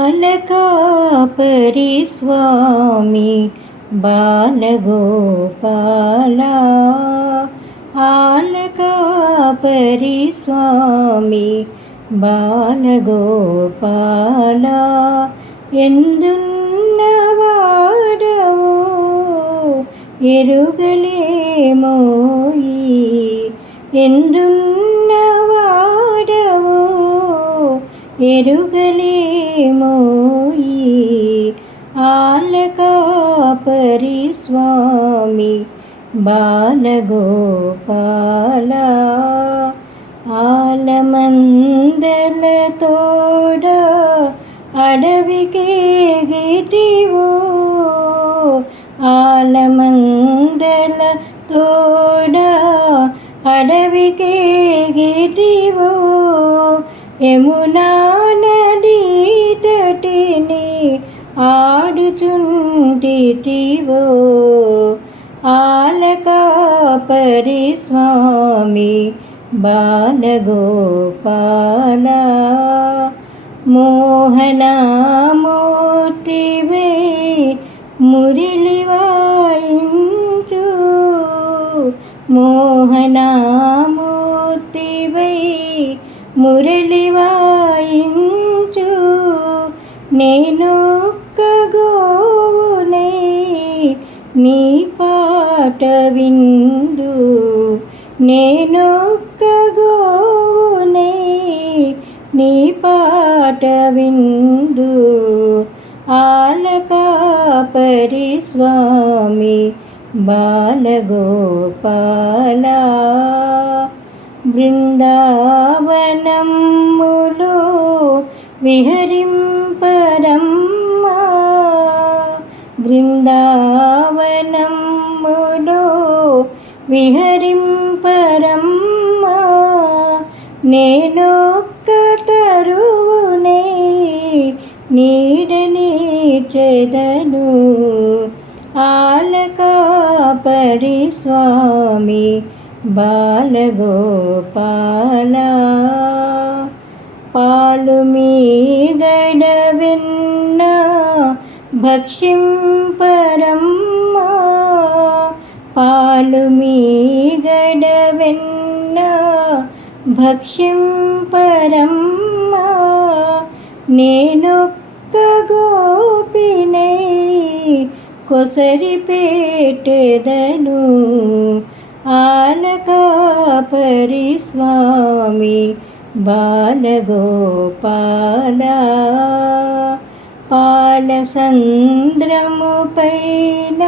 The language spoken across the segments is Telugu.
ఆలకాపరి స్వామి బాలగోపాలా, ఆలకాపరి స్వామి బాలగోపాలా, ఎందున్నవాడవో ఎరుగలేమోయి, ఎందున్నవాడవో ఎరుగలేమోయి, ఆలకాపరి స్వామి బాలగోపాలా, ఆలమందల తోడ అడవికేగితివో, ఆలమందల తోడ అడవికేగితివో, యమునా నదీ తటిని ఆడుచుంటితివో, ఆలకాపరి స్వామి బాలగోపాలా, మోహనమూర్తివే మురళివాయించు, మోహనమూర్తివై మురళివాయించు, నేనొక్క గోవునై నీ పాట విందు, నేనొక్క గోవునై నీ పాట విందు, ఆలకాపరి స్వామి బాలగోపాలా, బృందావనములో విహరింపరమ్మా, బృందావనములో విహరింపరమ్మా, నేనొక్క తరువునే నీడనిచెదను, ఆలకాపరి స్వామి బాలగోపాలా, పాలు మీగడ వెన్న భక్షింపరమ్మా, పాలు మీగడ వెన్న భక్షింపరమ్మా, నేనొక్క గోపినై కొసరి పెట్టెదను, ఆలకాపరి స్వామి బాలగోపాలా, పాలసంద్రము పైన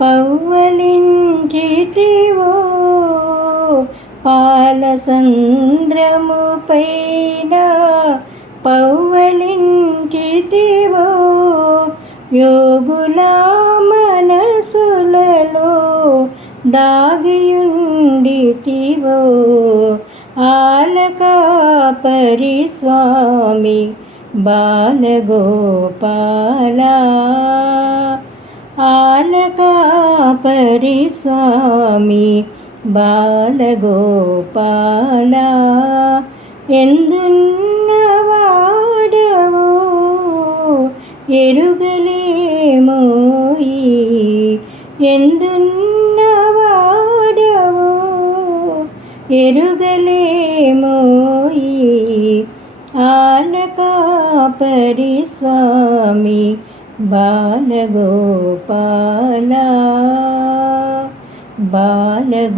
పవ్వళించితివో, పాలసంద్రము పైన పవ్వళించితివో, యోగుల మనసులలో దాగియుండితివో, ఆలకాపరి స్వామి బాలగోపాలా, ఆలకాపరి స్వామి బాలగోపాలా, ఎందున్నవాడవో ఎరుగలేమోయి, ఎందున్నవాడవో ఎరుగలేమోయి, ఆలకాపరి స్వామి బాలగోపాలా, బాలగోపాలా.